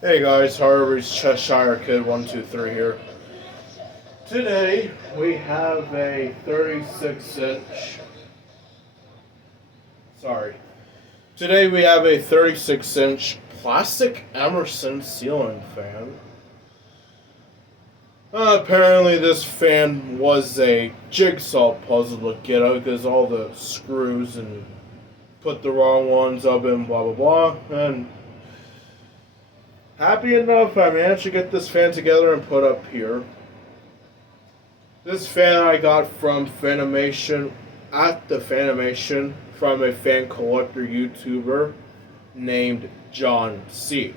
Hey guys, Harvey's Cheshire Kid 123 here. Today we have a 36 inch. Sorry. Today we have a 36-inch plastic Emerson ceiling fan. Apparently this fan was a jigsaw puzzle to get out because all the screws and put the wrong ones up and blah blah blah. And happy enough, I managed to get this fan together and put up here. This fan I got from Fanimation, at the Fanimation, from a fan collector YouTuber named John C.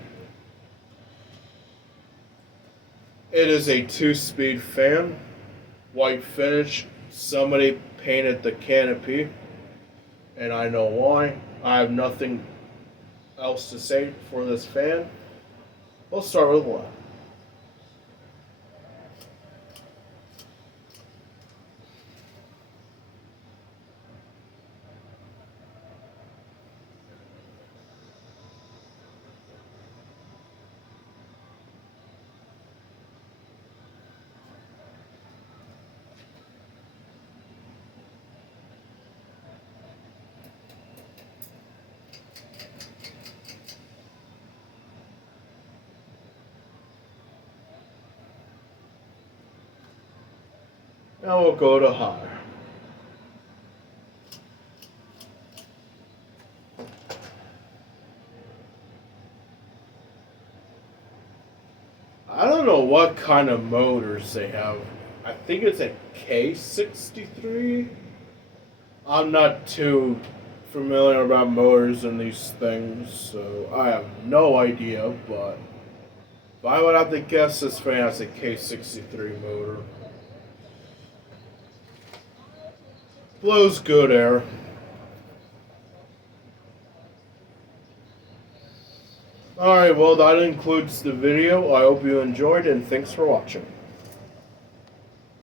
It is a 2-speed fan, white finish. Somebody painted the canopy, and I know why. I have nothing else to say for this fan. We'll start with left. Now we'll go to high. I don't know what kind of motors they have. I think it's a K63. I'm not too familiar about motors and these things, so I have no idea, but if I would have to guess, this fan has a K63 motor. Blows good air. Alright, well that includes the video. I hope you enjoyed and thanks for watching.